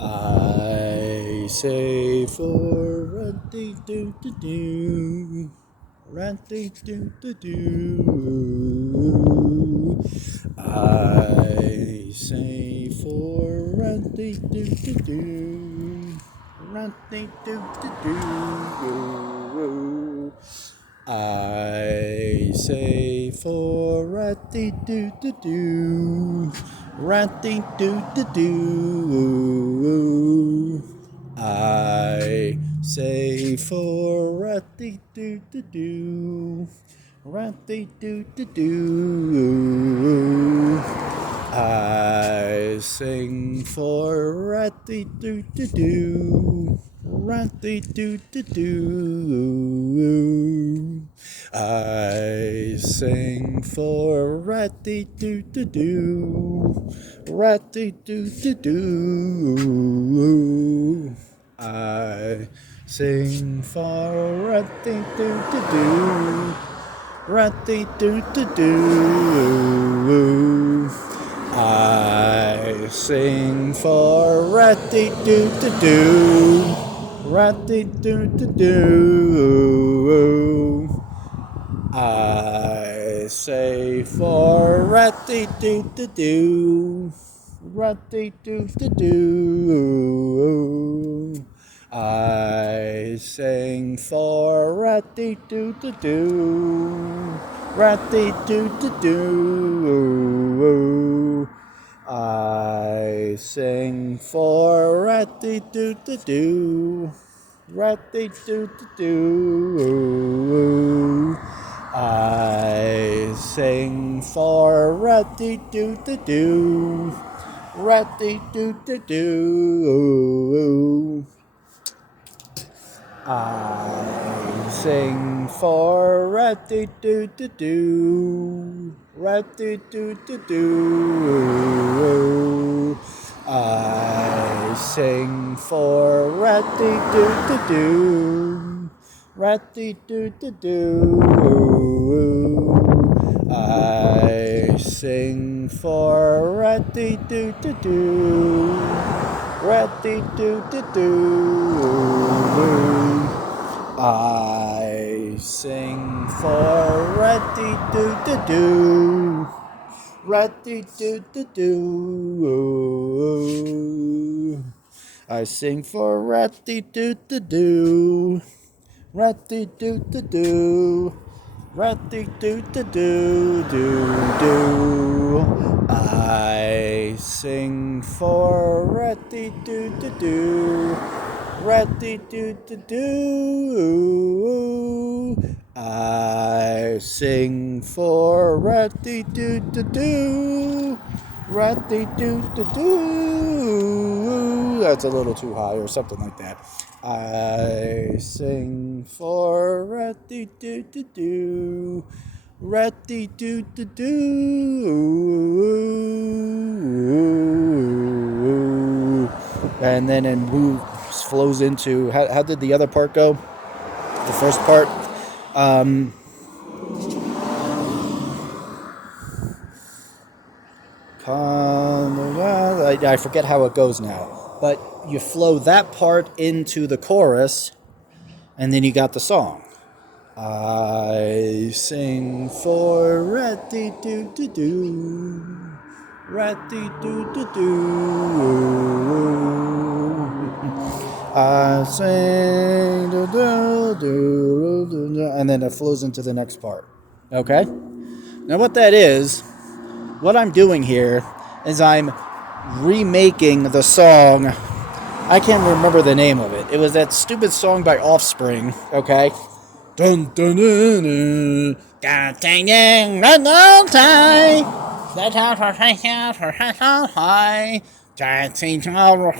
I say for ranty do do do, ranty do do do. I say for ranty do do do, ranty do do do. I say for ratty do do do, ratty do do do. I say for ratty do do do, ratty do do do. I sing for ratty do do do, ratty do do do. I sing for ratty do do do, ratty do do do. I sing for ratty do do do, ratty do do do. I sing for ratty do do do, ratty do do do. I say for ratty do do do, ratty do do do. I sing for ratty do do do, ratty do do do. I sing for ratty do do do, ratty do do do. I sing for ratty do do do, ratty do do do. I sing for ratty do do do, ratty do do do. I sing for ratty do do do, ratty do do do. I sing for ratty do do do, ratty do do do. I sing for ratty do do do, ratty do do do. I sing for ratty do do do, ratty do do do, ratty do do do do. I sing for ratty do do do, ratty do do do. I sing for ratty do do do, ratty do do do. That's a little too high, or something like that. I sing for ratty do do do, ratty do do do. And then it flows into, how did the other part go? The first part? I forget how it goes now. But you flow that part into the chorus, and then you got the song. I sing for ratty do do do, ratty do do do. I sing do do do do, and then it flows into the next part. Okay? Now what that is, what I'm doing here is I'm remaking the song. I can't remember the name of it. It was that stupid song by Offspring, okay? Dun dun dun dun. That's how high. Dancing and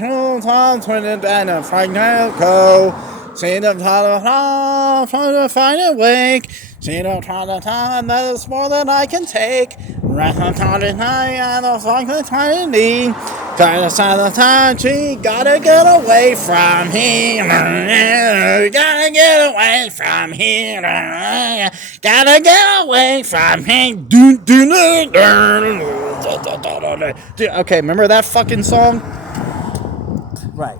hold on to the band of final go. See them trying to find a wake. See them trying to time that is more than I can take. Rest on tonight and the song is trying to leave. Gotta sign the time, she gotta get away from here. Gotta get away from here. Gotta get away from here. Okay, remember that fucking song? Right.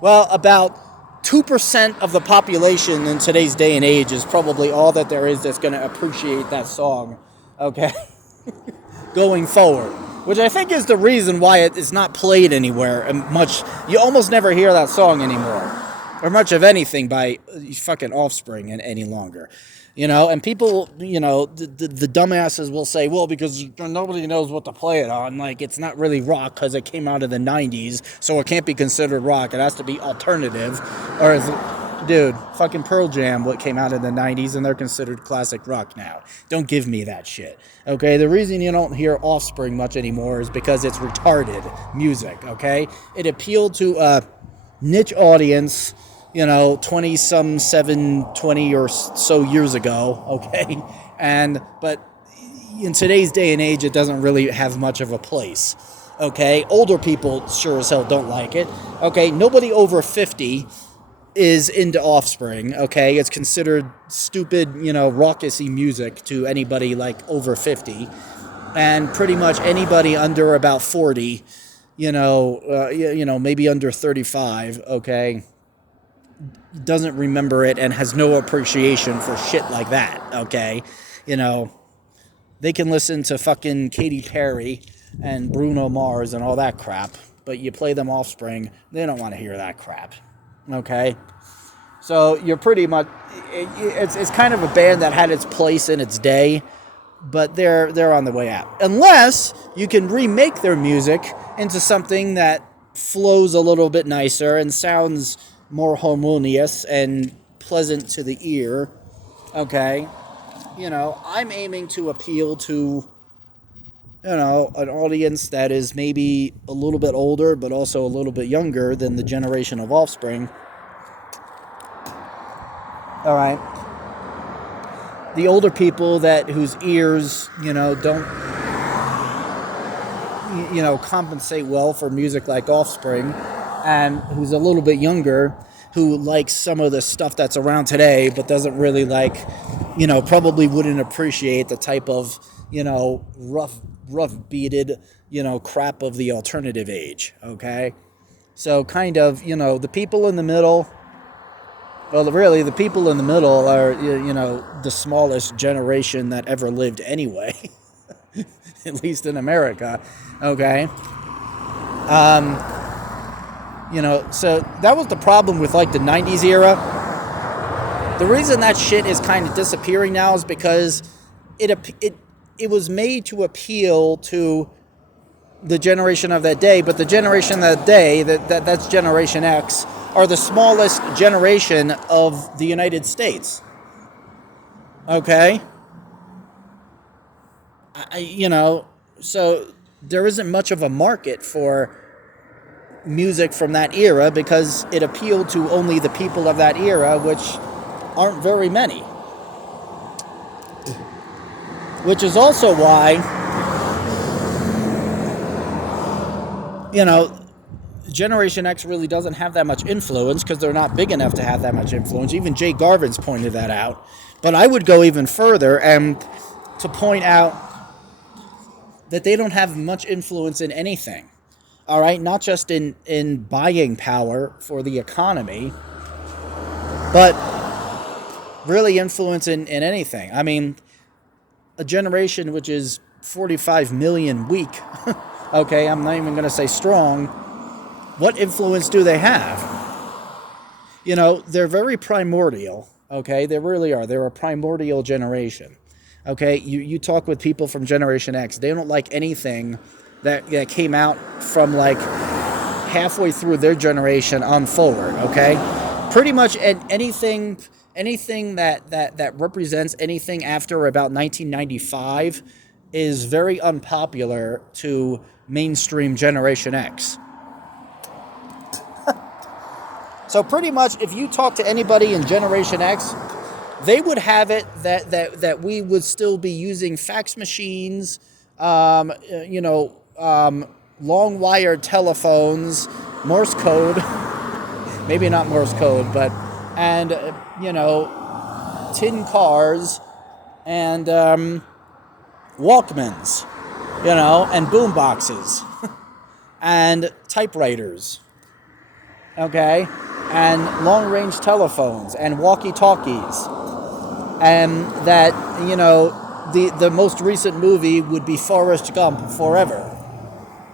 Well, about 2% of the population in today's day and age is probably all that there is that's going to appreciate that song, okay, going forward. Which I think is the reason why it is not played anywhere and much. You almost never hear that song anymore, or much of anything by fucking Offspring any longer. And people, the dumbasses will say, well, because nobody knows what to play it on. Like, it's not really rock because it came out of the 90s, so it can't be considered rock. It has to be alternative. Or, dude, fucking Pearl Jam, what came out in the 90s, and they're considered classic rock now. Don't give me that shit. Okay, the reason you don't hear Offspring much anymore is because it's retarded music, okay? It appealed to a niche audience, 20 or so years ago, okay? But in today's day and age, it doesn't really have much of a place, okay? Older people sure as hell don't like it, okay? Nobody over 50 is into Offspring, okay? It's considered stupid, raucousy music to anybody like over 50. And pretty much anybody under about 40, maybe under 35, okay, doesn't remember it and has no appreciation for shit like that, okay? They can listen to fucking Katy Perry and Bruno Mars and all that crap, but you play them Offspring, they don't want to hear that crap, okay? So you're pretty much, it's kind of a band that had its place in its day, but they're on the way out. Unless you can remake their music into something that flows a little bit nicer and sounds more harmonious and pleasant to the ear, okay? I'm aiming to appeal to, an audience that is maybe a little bit older, but also a little bit younger than the generation of Offspring. All right. The older people whose ears, don't, compensate well for music like Offspring, and who's a little bit younger, who likes some of the stuff that's around today, but doesn't really like, probably wouldn't appreciate the type of, rough beaded, crap of the alternative age, okay? So kind of, the people in the middle, well, really, the people in the middle are, the smallest generation that ever lived anyway, at least in America, okay? So that was the problem with, like, the 90s era. The reason that shit is kind of disappearing now is because it was made to appeal to the generation of that day, but the generation of that day, that's Generation X, are the smallest generation of the United States. Okay? So there isn't much of a market for music from that era because it appealed to only the people of that era, which aren't very many. Which is also why, Generation X really doesn't have that much influence because they're not big enough to have that much influence. Even Jay Garvin's pointed that out. But I would go even further and to point out that they don't have much influence in anything. All right? Not just in buying power for the economy, but really influence in anything. I mean, a generation which is 45 million weak, okay, I'm not even going to say strong, what influence do they have? They're very primordial, okay? They really are. They're a primordial generation, okay? You talk with people from Generation X, they don't like anything that came out from, like, halfway through their generation on forward, okay? Pretty much anything that represents anything after about 1995 is very unpopular to mainstream Generation X. So pretty much, if you talk to anybody in Generation X, they would have it that we would still be using fax machines, long wire telephones, Morse code, maybe not Morse code, but, and, tin cars, and Walkmans. and boom boxes and typewriters, okay, and long-range telephones and walkie-talkies, and that, the most recent movie would be Forrest Gump forever.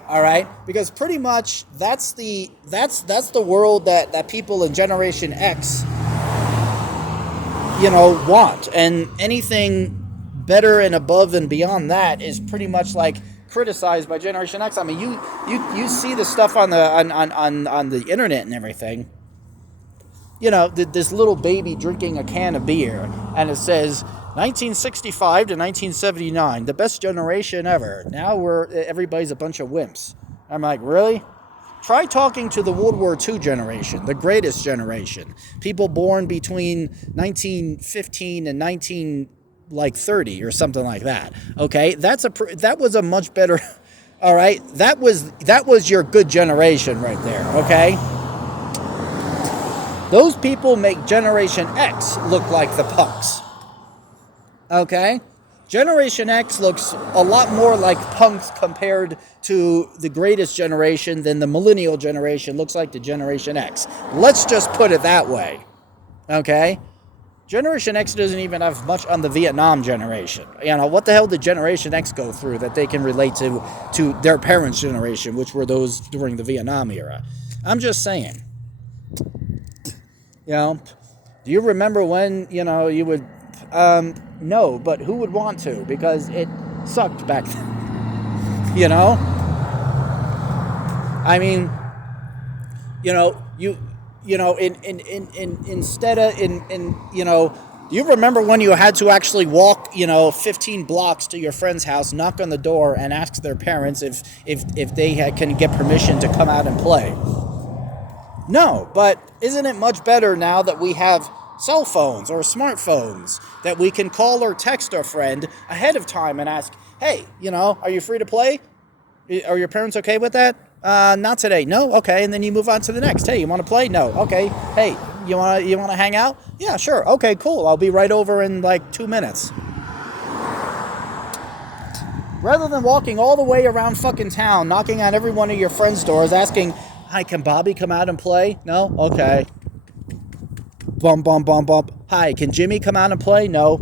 All right, because pretty much that's the world that people in Generation X, want, and anything better and above and beyond that is pretty much like criticized by Generation X. I mean, you see the stuff on the internet and everything. This little baby drinking a can of beer, and it says 1965 to 1979, the best generation ever. Now everybody's a bunch of wimps. I'm like, really? Try talking to the World War II generation, the greatest generation. People born between 1915 and 1930 or something like that. Okay, that was a much better. All right, that was your good generation right there. Okay. Those people make Generation X look like the punks. Okay? Generation X looks a lot more like punks compared to the greatest generation than the millennial generation looks like the Generation X. Let's just put it that way. Okay? Generation X doesn't even have much on the Vietnam generation. What the hell did Generation X go through that they can relate to their parents' generation, which were those during the Vietnam era? I'm just saying. Do you remember when, you would, no, but who would want to? Because it sucked back then, I mean, do you remember when you had to actually walk, 15 blocks to your friend's house, knock on the door, and ask their parents if they can get permission to come out and play? No, but isn't it much better now that we have cell phones or smartphones that we can call or text our friend ahead of time and ask, hey, are you free to play? Are your parents okay with that? Not today. No? Okay. And then you move on to the next. Hey, you want to play? No. Okay. Hey, you want to hang out? Yeah, sure. Okay, cool. I'll be right over in like 2 minutes. Rather than walking all the way around fucking town, knocking on every one of your friends' doors, asking, hi, can Bobby come out and play? No? Okay. Bump, bump, bump, bump. Hi, can Jimmy come out and play? No.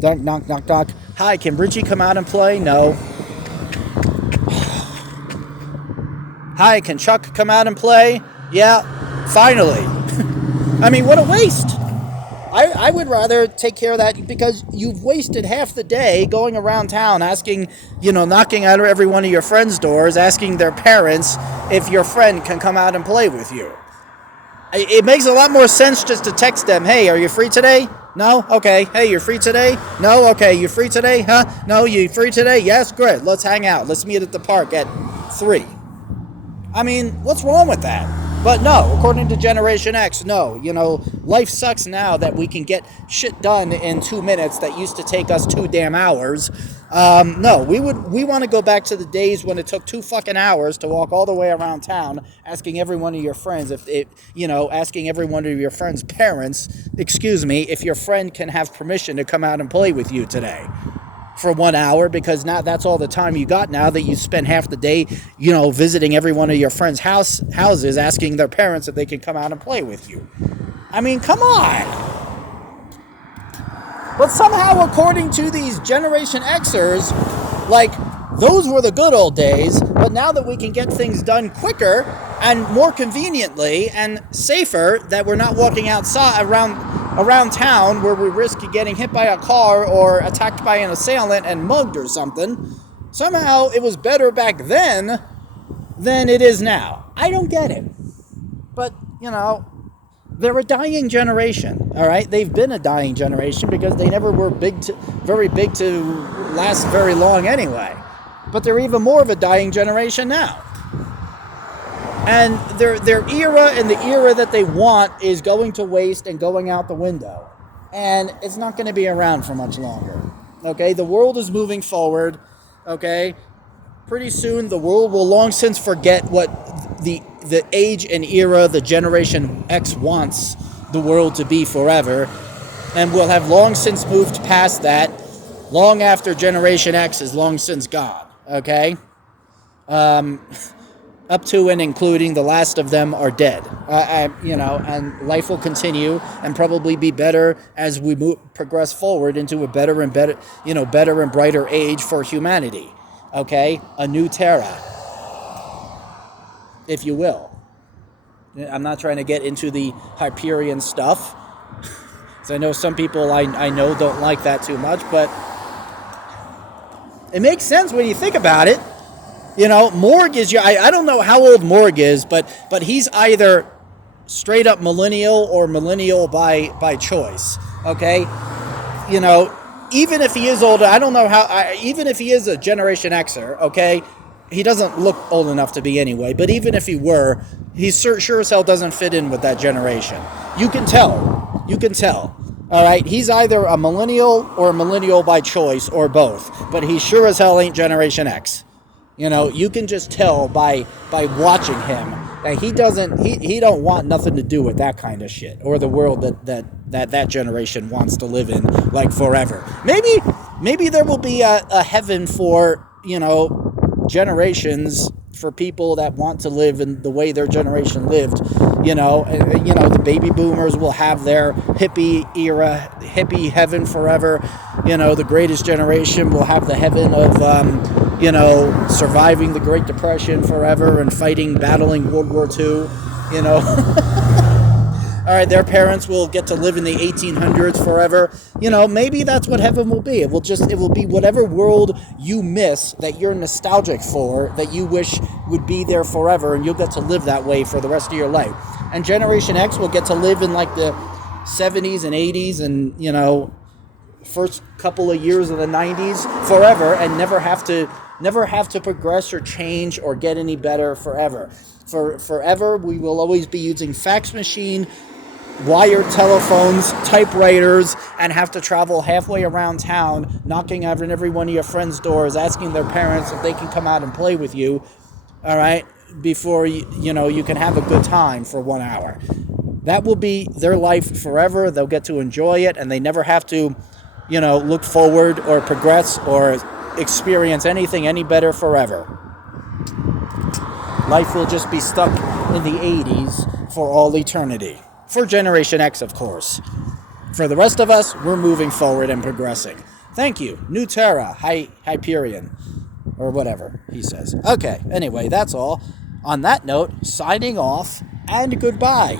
Knock, knock, knock, knock. Hi, can Bridgie come out and play? No. Hi, can Chuck come out and play? Yeah, finally. I mean, what a waste. I would rather take care of that, because you've wasted half the day going around town asking, knocking at every one of your friends' doors, asking their parents if your friend can come out and play with you. It makes a lot more sense just to text them, hey, are you free today? No? Okay. Hey, you're free today? No? Okay. You free today? Huh? No? You free today? Yes? Great. Let's hang out. Let's meet at the park at 3. I mean, what's wrong with that? But no, according to Generation X, no. Life sucks now that we can get shit done in 2 minutes that used to take us 2 damn hours. No, we want to go back to the days when it took 2 fucking hours to walk all the way around town, asking every one of your friends asking every one of your friends' parents, if your friend can have permission to come out and play with you today for 1 hour, because now that's all the time you got now that you spend half the day, visiting every one of your friends' houses, asking their parents if they can come out and play with you. I mean, come on. But somehow, according to these Generation Xers, those were the good old days, but now that we can get things done quicker and more conveniently and safer, that we're not walking outside around town where we risk getting hit by a car or attacked by an assailant and mugged or something, somehow it was better back then than it is now. I don't get it. But, they're a dying generation, all right? They've been a dying generation because they never were very big to last very long anyway. But they're even more of a dying generation now. And their era and the era that they want is going to waste and going out the window. And it's not going to be around for much longer, okay? The world is moving forward, okay? Pretty soon the world will long since forget what the age and era the Generation X wants the world to be forever, and we'll have long since moved past that, long after Generation X is long since gone, okay? Up to and including the last of them are dead. And life will continue and probably be better as we progress forward into a better and brighter age for humanity. Okay, a new Terra, if you will. I'm not trying to get into the Hyperion stuff, because I know some people I know don't like that too much, but it makes sense when you think about it. Morg is, I don't know how old Morg is, but he's either straight up millennial or millennial by choice, okay? Even if he is older, I don't know even if he is a Generation Xer, okay? He doesn't look old enough to be anyway, but even if he were, he sure as hell doesn't fit in with that generation. You can tell. All right, he's either a millennial or a millennial by choice or both, but he sure as hell ain't Generation X. You can just tell by watching him that he don't want nothing to do with that kind of shit, or the world that generation wants to live in, like, forever. Maybe there will be a heaven for, generations, for people that want to live in the way their generation lived. The baby boomers will have their hippie heaven forever. The greatest generation will have the heaven of surviving the Great Depression forever and battling World War II. All right, their parents will get to live in the 1800s forever. Maybe that's what heaven will be. It will be whatever world you miss that you're nostalgic for, that you wish would be there forever, and you'll get to live that way for the rest of your life. And Generation X will get to live in like the 70s and 80s and, first couple of years of the 90s forever, and never have to progress or change or get any better forever. Forever, we will always be using fax machine, wired telephones, typewriters, and have to travel halfway around town, knocking on every one of your friends' doors, asking their parents if they can come out and play with you, all right, before you can have a good time for 1 hour. That will be their life forever. They'll get to enjoy it, and they never have to, look forward or progress or experience anything any better forever. Life will just be stuck in the 80s for all eternity. For Generation X, of course. For the rest of us, we're moving forward and progressing. Thank you. New Terra, Hyperion, or whatever he says. Okay, anyway, that's all. On that note, signing off, and goodbye.